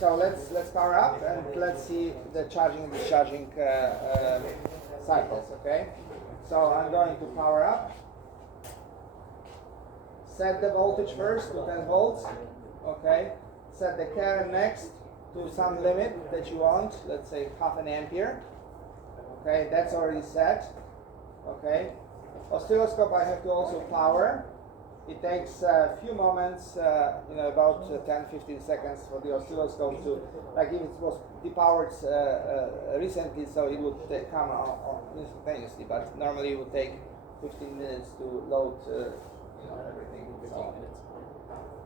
So let's power up and let's see the charging and discharging cycles. Okay. So I'm going to power up. Set the voltage first to 10 volts. Okay. Set the current next to some limit that you want. Let's say half an ampere. Okay, that's already set. Okay. Oscilloscope I have to also power. It takes a few moments, about 10-15 seconds for the oscilloscope to, like if it was depowered recently, so it would come on instantaneously, but normally it would take 15 minutes to load everything. 15 So, minutes?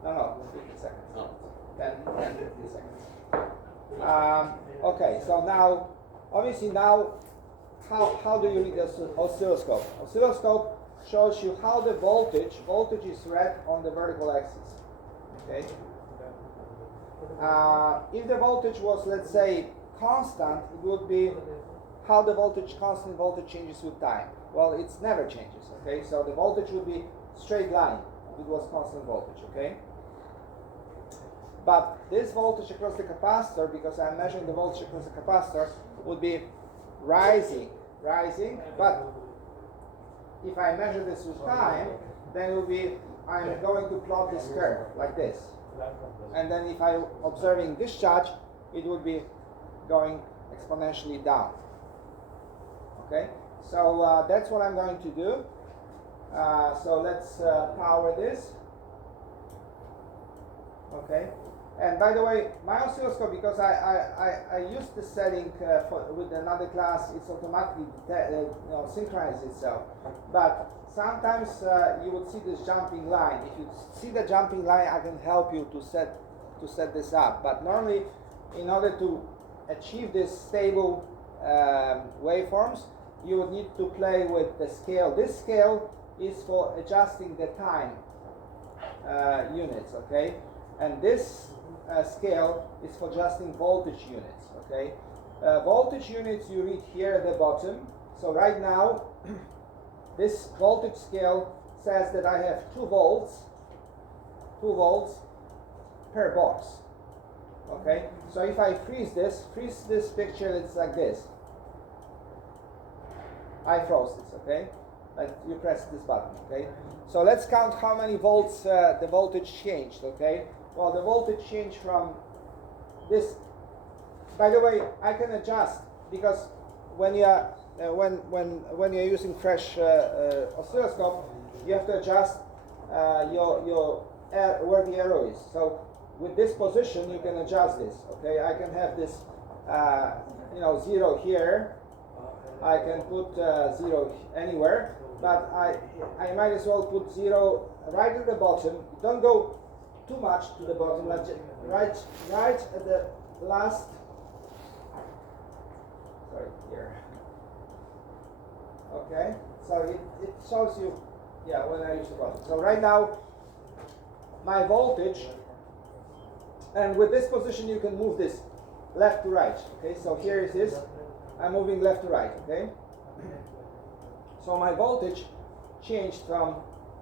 No, 15 seconds. Oh. 10-15 seconds. Okay, so now, obviously now, how do you read the oscilloscope? Oscilloscope shows you how the voltage is read on the vertical axis. Okay. If the voltage was, let's say, constant, it would be how the constant voltage changes with time. Well, it's never changes. Okay, so the voltage would be straight line if it was constant voltage. Okay. But this voltage across the capacitor, because I'm measuring the voltage across the capacitor, would be rising, but if I measure this with time, then it will be, I'm going to plot this curve like this. And then if I'm observing discharge, it would be going exponentially down. Okay, so that's what I'm going to do. So let's power this. Okay. And by the way, my oscilloscope, because I used the setting with another class, it's automatically synchronizes itself. But sometimes you would see this jumping line. If you see the jumping line, I can help you to set this up. But normally, in order to achieve this stable waveforms, you would need to play with the scale. This scale is for adjusting the time units. Okay, and this scale is for adjusting voltage units. Okay, voltage units you read here at the bottom. So right now, this voltage scale says that I have 2 volts per box. Okay, so if I freeze this picture, it's like this. I froze this. Okay, like you press this button. Okay, so let's count how many volts the voltage changed. Okay. Well, the voltage changed from this. By the way, I can adjust, because when you are when you're using fresh oscilloscope, you have to adjust where the arrow is. So with this position, you can adjust this. Okay, I can have this 0 here. I can put 0 anywhere, but I might as well put 0 right at the bottom. Don't go too much to the bottom, right at the last. Sorry, here. Okay, so it shows you, when I use the button. So right now, my voltage, and with this position you can move this left to right. Okay, so here is this. I'm moving left to right. Okay, so my voltage changed from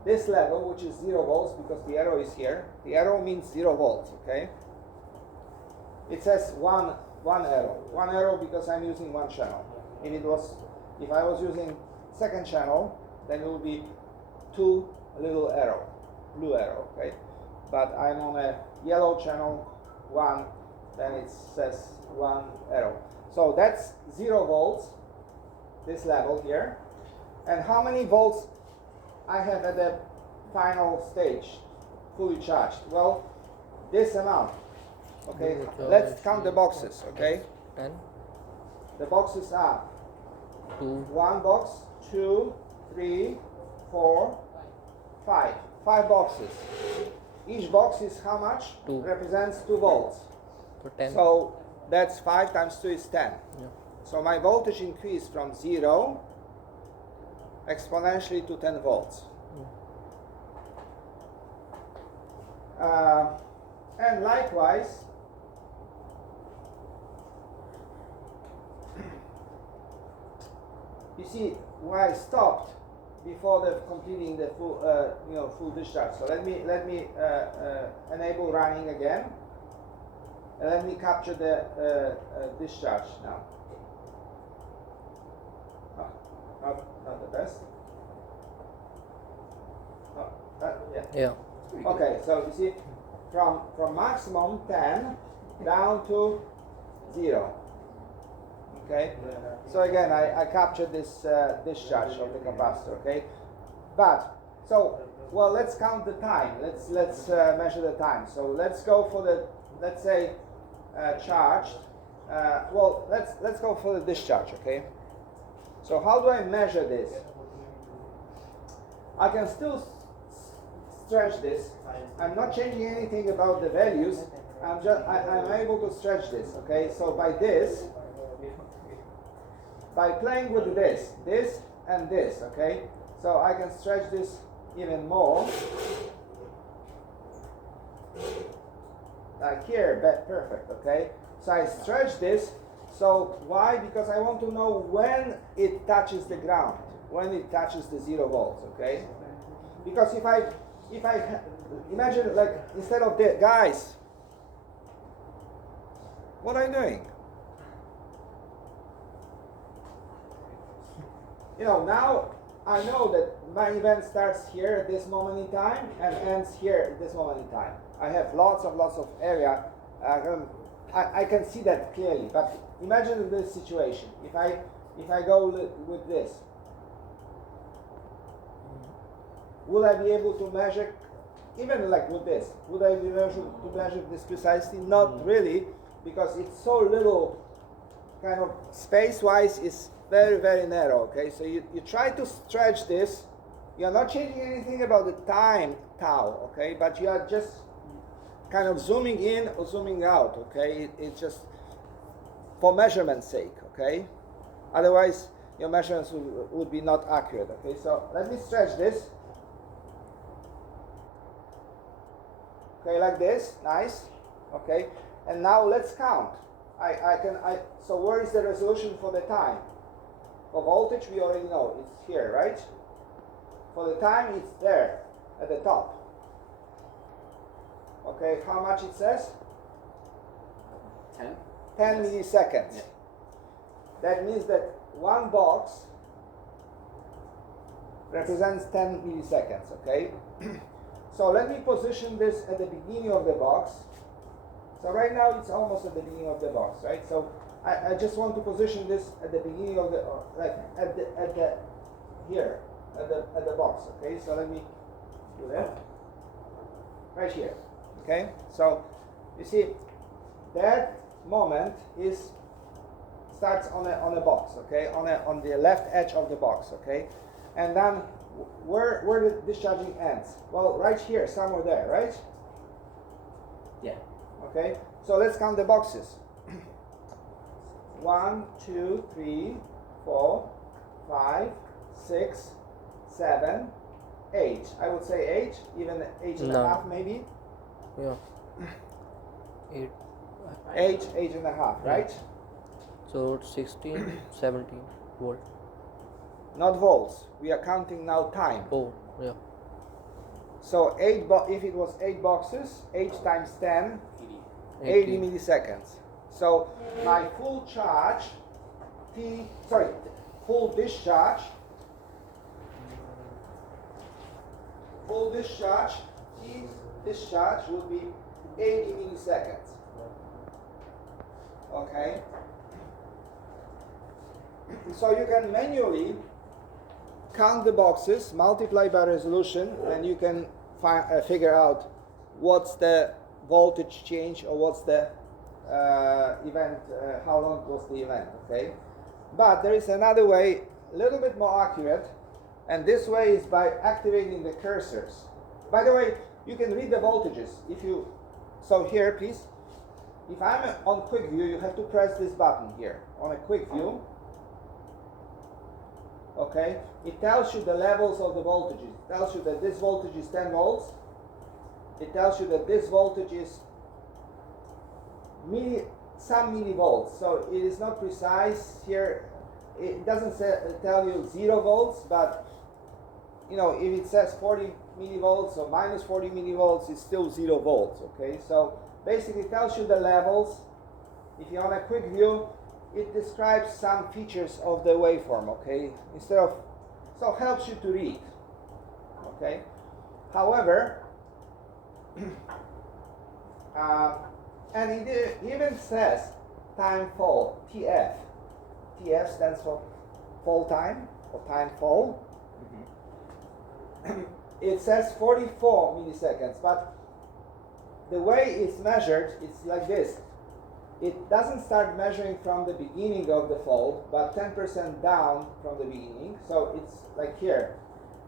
this level, which is 0 volts, because the arrow is here. The arrow means 0 volts, okay? It says one arrow because I'm using 1 channel. If I was using second channel, then it would be 2 little arrow, blue arrow, okay? But I'm on a yellow channel 1, then it says 1 arrow. So that's 0 volts, this level here. And how many volts I have at the final stage, fully charged? Well, this amount. Okay, let's count the boxes. Okay, 10. The boxes are 2. 1 box, 2, 3, 4, 5. 5 boxes. Each box is how much? 2. Represents 2 volts. So 10. So that's 5 times 2 is 10. Yeah. So my voltage increased from 0 exponentially to 10 volts. And likewise, you see where I stopped before completing the full discharge. So let me enable running again. And let me capture the discharge now. Not the best. Yeah. Okay, so you see, from maximum 10 down to 0. Okay, so again, I captured this discharge of the capacitor. Okay, but so well, let's count the time. Let's measure the time. So let's go for the, let's say, charged. Well, let's go for the discharge. Okay. So how do I measure this? I can still stretch this. I'm not changing anything about the values. I'm able to stretch this. Okay. So by playing with this and this. Okay. So I can stretch this even more. Like here, perfect. Okay. So I stretch this. So why? Because I want to know when it touches the ground, when it touches the 0 volts, okay? Because if I imagine, like, instead of the guys, what are you doing? You know, now I know that my event starts here at this moment in time and ends here at this moment in time. I have lots of area. I can see that clearly, but imagine this situation. If I go with this, will I be able to measure, even like with this, would I be able to measure this precisely? Not really, because it's so little, kind of space-wise is very, very narrow. Okay, so you try to stretch this. You are not changing anything about the time tau. Okay, but you are just kind of zooming in or zooming out, okay? It's just for measurement's sake, okay? Otherwise, your measurements would be not accurate, okay? So let me stretch this. Okay, like this, nice, okay? And now let's count. So where is the resolution for the time? For voltage, we already know, it's here, right? For the time, it's there, at the top. Okay, how much it says? 10 milliseconds. Yeah. That means that one box represents 10 milliseconds, okay? So let me position this at the beginning of the box. So right now it's almost at the beginning of the box, right? So I just want to position this at the beginning of the, like at the here, at the box, okay? So let me do that. Right here. Okay, so you see that moment starts on a box, okay, on the left edge of the box, okay, and then where the discharging ends? Well, right here, somewhere there, right? Yeah. Okay, so let's count the boxes. 1, 2, 3, 4, 5, 6, 7, 8. I would say 8, even 8 and a half maybe. Yeah. 8 and a half, right? So 16, 17 volt. Not volts. We are counting now time. Oh, yeah. So if it was 8 boxes, 8 times 10, 80 milliseconds. So my full charge, full discharge, T discharge would be 80 milliseconds. Okay. So you can manually count the boxes, multiply by resolution, and you can figure out what's the voltage change or what's the event, how long was the event, okay? But there is another way, a little bit more accurate, and this way is by activating the cursors. By the way, you can read the voltages. So here, please, if I'm on quick view, you have to press this button here. On a quick view, okay, it tells you the levels of the voltages. It tells you that this voltage is 10 volts. It tells you that this voltage is some millivolts. So it is not precise here. It doesn't tell you 0 volts, but you know, if it says 40 millivolts or minus 40 millivolts is still 0 volts, okay? So basically it tells you the levels. If you're on a quick view, it describes some features of the waveform, okay? Instead of, so helps you to read, okay? However, and it even says time fall, TF. TF stands for fall time, or time fall. It says 44 milliseconds, but the way it's measured, it's like this. It doesn't start measuring from the beginning of the fall, but 10% down from the beginning. So it's like here,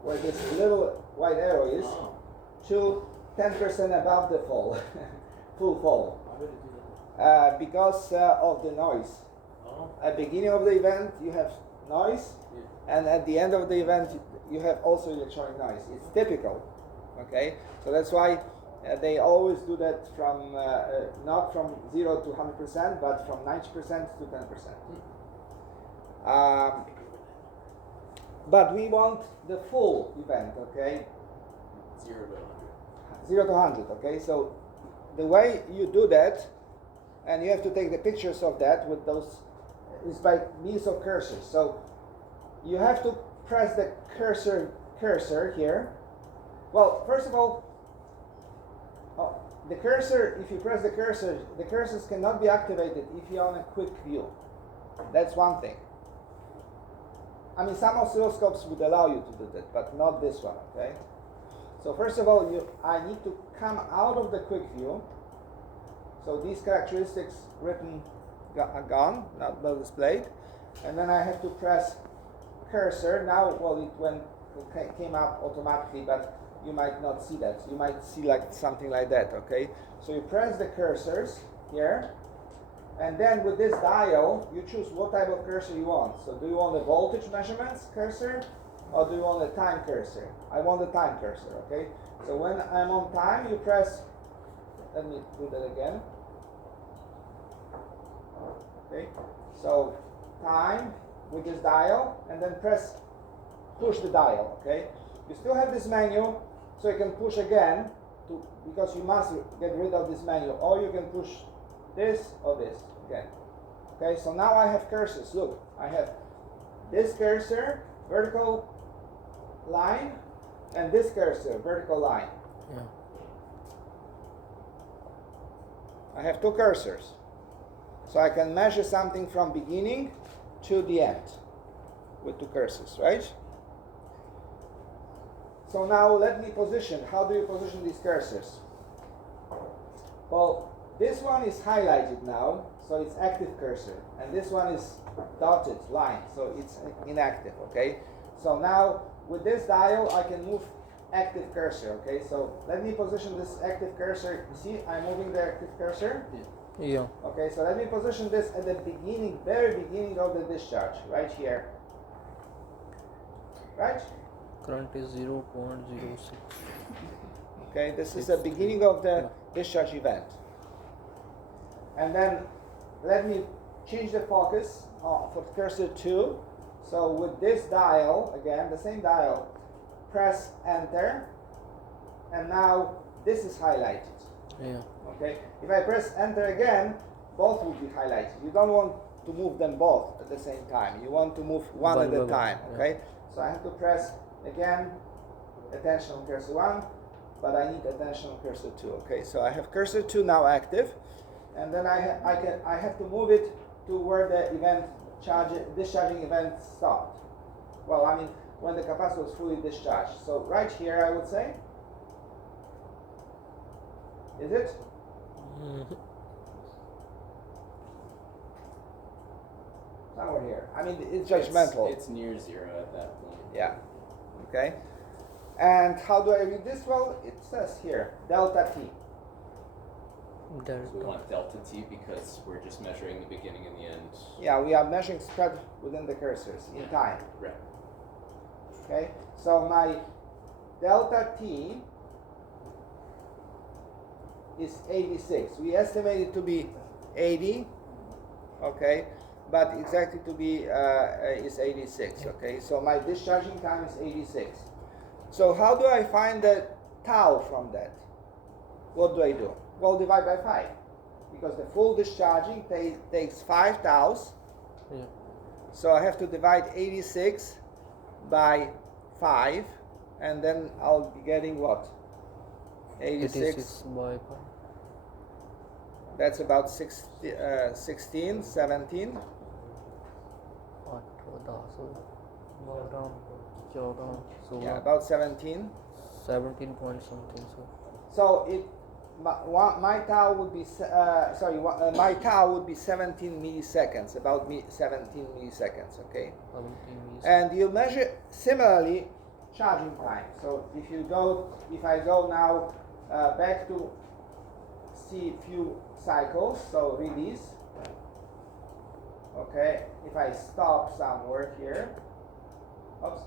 where this little white arrow is, to 10% above the fall, full fall. Why would it do that? Because of the noise. At the beginning of the event, you have noise, and at the end of the event, you have also electronic noise. It's typical, okay? So that's why they always do that from not from 0 to 100%, but from 90% to 10%. But we want the full event, okay? 0 to 100. 0 to 100, okay? So the way you do that, and you have to take the pictures of that with those, is by means of cursors. So you have to press the cursor here. Well, first of all, the cursor, if you press the cursors cannot be activated if you're on a quick view. That's one thing. I mean, some oscilloscopes would allow you to do that, but not this one, okay? So first of all, I need to come out of the quick view. So these characteristics written are gone, not displayed. And then I have to press cursor. Now, well, it came up automatically, but you might not see that. You might see like something like that, okay? So you press the cursors here, and then with this dial, you choose what type of cursor you want. So do you want a voltage measurements cursor, or do you want a time cursor? I want the time cursor, okay? So when I'm on time, you press, let me do that again. Okay, so time with this dial, and then push the dial, okay? You still have this menu, so you can push again, because you must get rid of this menu, or you can push this or this again. Okay, so now I have cursors. Look, I have this cursor, vertical line, and this cursor, vertical line. Yeah. I have two cursors. So I can measure something from beginning to the end with two cursors, right? So now let me position. How do you position these cursors? Well, this one is highlighted now, so it's active cursor. And this one is dotted line, so it's inactive, okay? So now with this dial, I can move active cursor, okay? So let me position this active cursor. You see, I'm moving the active cursor. Yeah. Okay, so let me position this at the beginning, very beginning of the discharge, right here. Right? Current is 0.06. Okay, this is the beginning of the discharge event. And then let me change the focus for cursor 2. So with this dial, again, the same dial, press enter, and now this is highlighted. Yeah. Okay, if I press enter again, both will be highlighted. You don't want to move them both at the same time. You want to move one at a time, okay? So I have to press again, attention on cursor 1, but I need attention on cursor 2, okay? So I have cursor 2 now active, and then I have to move it to where the discharging event stopped. Well, I mean, when the capacitor was fully discharged. So right here, I would say. Is it? Mm-hmm. Somewhere here. I mean, it's judgmental. It's near 0 at that point. Yeah. Okay. And how do I read this? Well, it says here, delta T. So we want delta T because we're just measuring the beginning and the end. Yeah, we are measuring spread within the cursors in time. Right. Okay. So my delta T is 86. We estimate it to be 80, okay, but exactly to be is 86, okay. So my discharging time is 86. So how do I find the tau from that? What do I do? Well, divide by 5. Because the full discharging takes 5 taus. Yeah. So I have to divide 86 by 5. And then I'll be getting what? 86 by 5. That's about 16, 17. 8 10 12 14 16 Yeah, about 17. 17 point something. So my tau would be my tau would be 17 milliseconds, about 17 milliseconds. Okay. 17 milliseconds. And you measure similarly charging time. So if I go now back to see few cycles, so release. Okay, if I stop somewhere here, oops,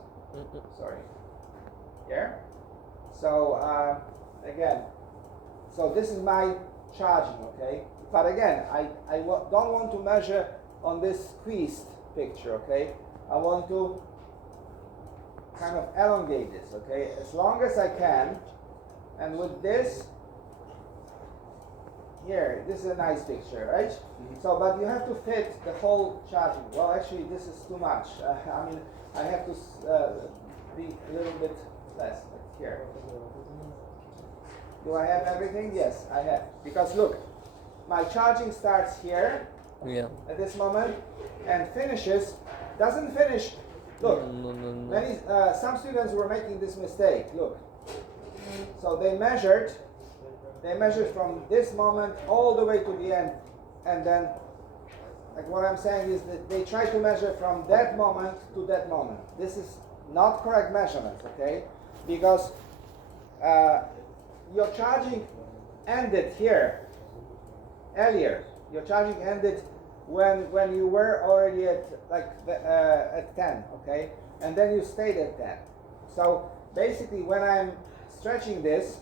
sorry, here. So again, so this is my charging, okay? But again, I don't want to measure on this squeezed picture, okay? I want to kind of elongate this, okay? As long as I can, and with this, here, this is a nice picture, right? So, but you have to fit the whole charging. Well, actually, this is too much. I mean, I have to be a little bit less, like here. Do I have everything? Yes, I have. Because look, my charging starts here at this moment and doesn't finish. Look, many some students were making this mistake. Look, so they measured from this moment all the way to the end, and then, like what I'm saying is that they try to measure from that moment to that moment. This is not correct measurement, okay? Because your charging ended here earlier. Your charging ended when you were already at at 10, okay? And then you stayed at 10. So basically, when I'm stretching this,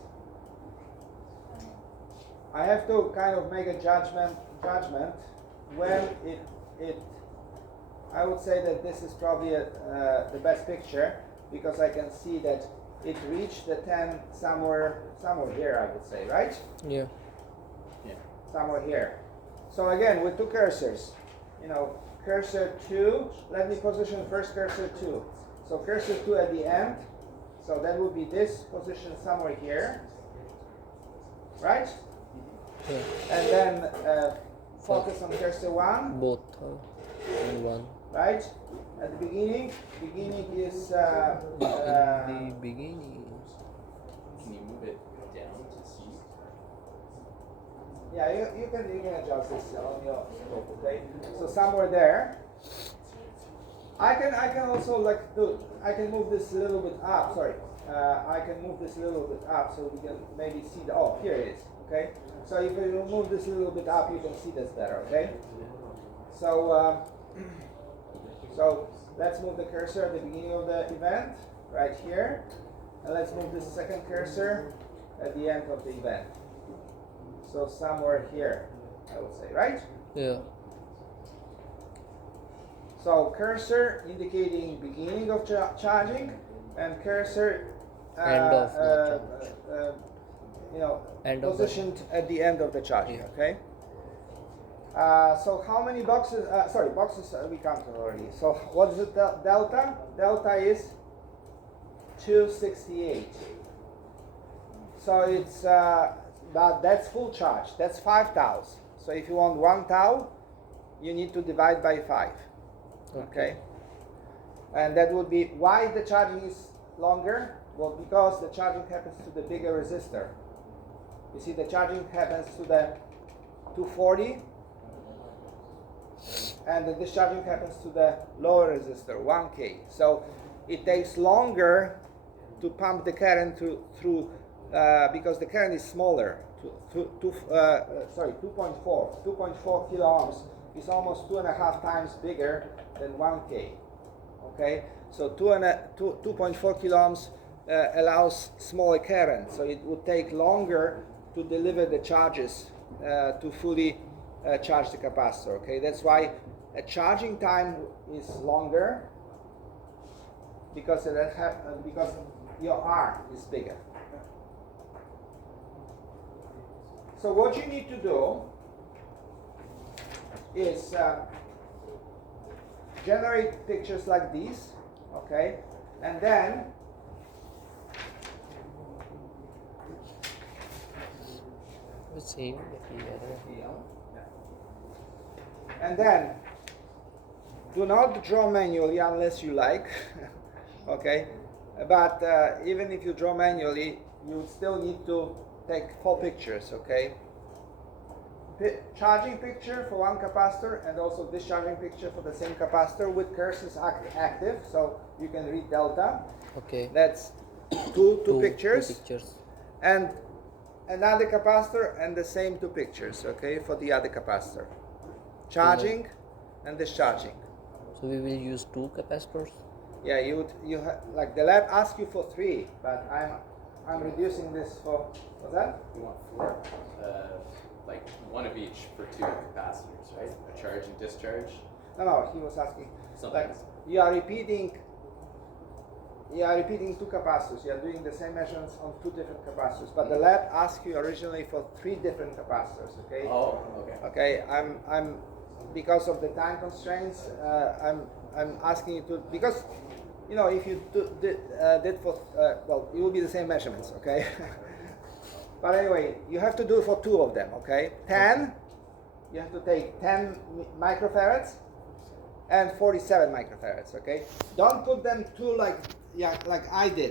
I have to kind of make a judgment when it I would say that this is probably the best picture, because I can see that it reached the 10 somewhere here, I would say, right? Yeah. Somewhere here. So again, with two cursors, cursor 2, let me position first cursor 2. So cursor 2 at the end, so that would be this position somewhere here, right? Yeah. And then focus on cursor 1. Both in one. Right? At the beginning is The beginning. Can you move it down to see? yeah, you can adjust this on your scope, okay? So somewhere there. I can also I can move this a little bit up, sorry. I can move this a little bit up so we can maybe see here it is, okay? So if you move this a little bit up, you can see this better, okay? So so let's move the cursor at the beginning of the event, right here. And let's move this second cursor at the end of the event. So somewhere here, I would say, right? Yeah. So cursor indicating beginning of charging, and cursor End of the End of positioned at the end of the charging, okay? So how many boxes, boxes we counted already. So what is the delta? Delta is 268. So it's, that's full charge, that's 5 taus. So if you want 1 tau, you need to divide by 5, okay? And that would be, why the charging is longer? Well, because the charging happens to the bigger resistor. You see, the charging happens to the 240, and the discharging happens to the lower resistor, 1K. So it takes longer to pump the current through because the current is smaller. 2.4 kilo ohms is almost 2.5 times bigger than 1K. Okay, so 2.4 kilo ohms allows smaller current, so it would take longer to deliver the charges to fully charge the capacitor. Okay, that's why a charging time is longer, because your R is bigger. So what you need to do is generate pictures like these, okay, and then The same here. and then do not draw manually unless you like, okay, but even if you draw manually, you still need to take 4 pictures, okay. Charging picture for one capacitor and also discharging picture for the same capacitor with cursors active, so you can read delta. Okay. That's two pictures. Two pictures. And another capacitor and the same 2 pictures, okay, for the other capacitor. Charging and discharging. So we will use 2 capacitors. Yeah, like the lab asks you for 3, but I'm reducing this for what's that? You want 4? Like 1 of each for 2 capacitors, right? A charge and discharge. No, he was asking. Something. Like you are repeating 2 capacitors. You are doing the same measurements on 2 different capacitors, but the lab asked you originally for 3 different capacitors. Okay. Oh, okay. Okay. I'm because of the time constraints. I'm asking you to, because if you did for well, it will be the same measurements. Okay. But anyway, you have to do it for 2 of them. Okay. 10. You have to take 10 microfarads and 47 microfarads. Okay. Don't put them 2 like I did.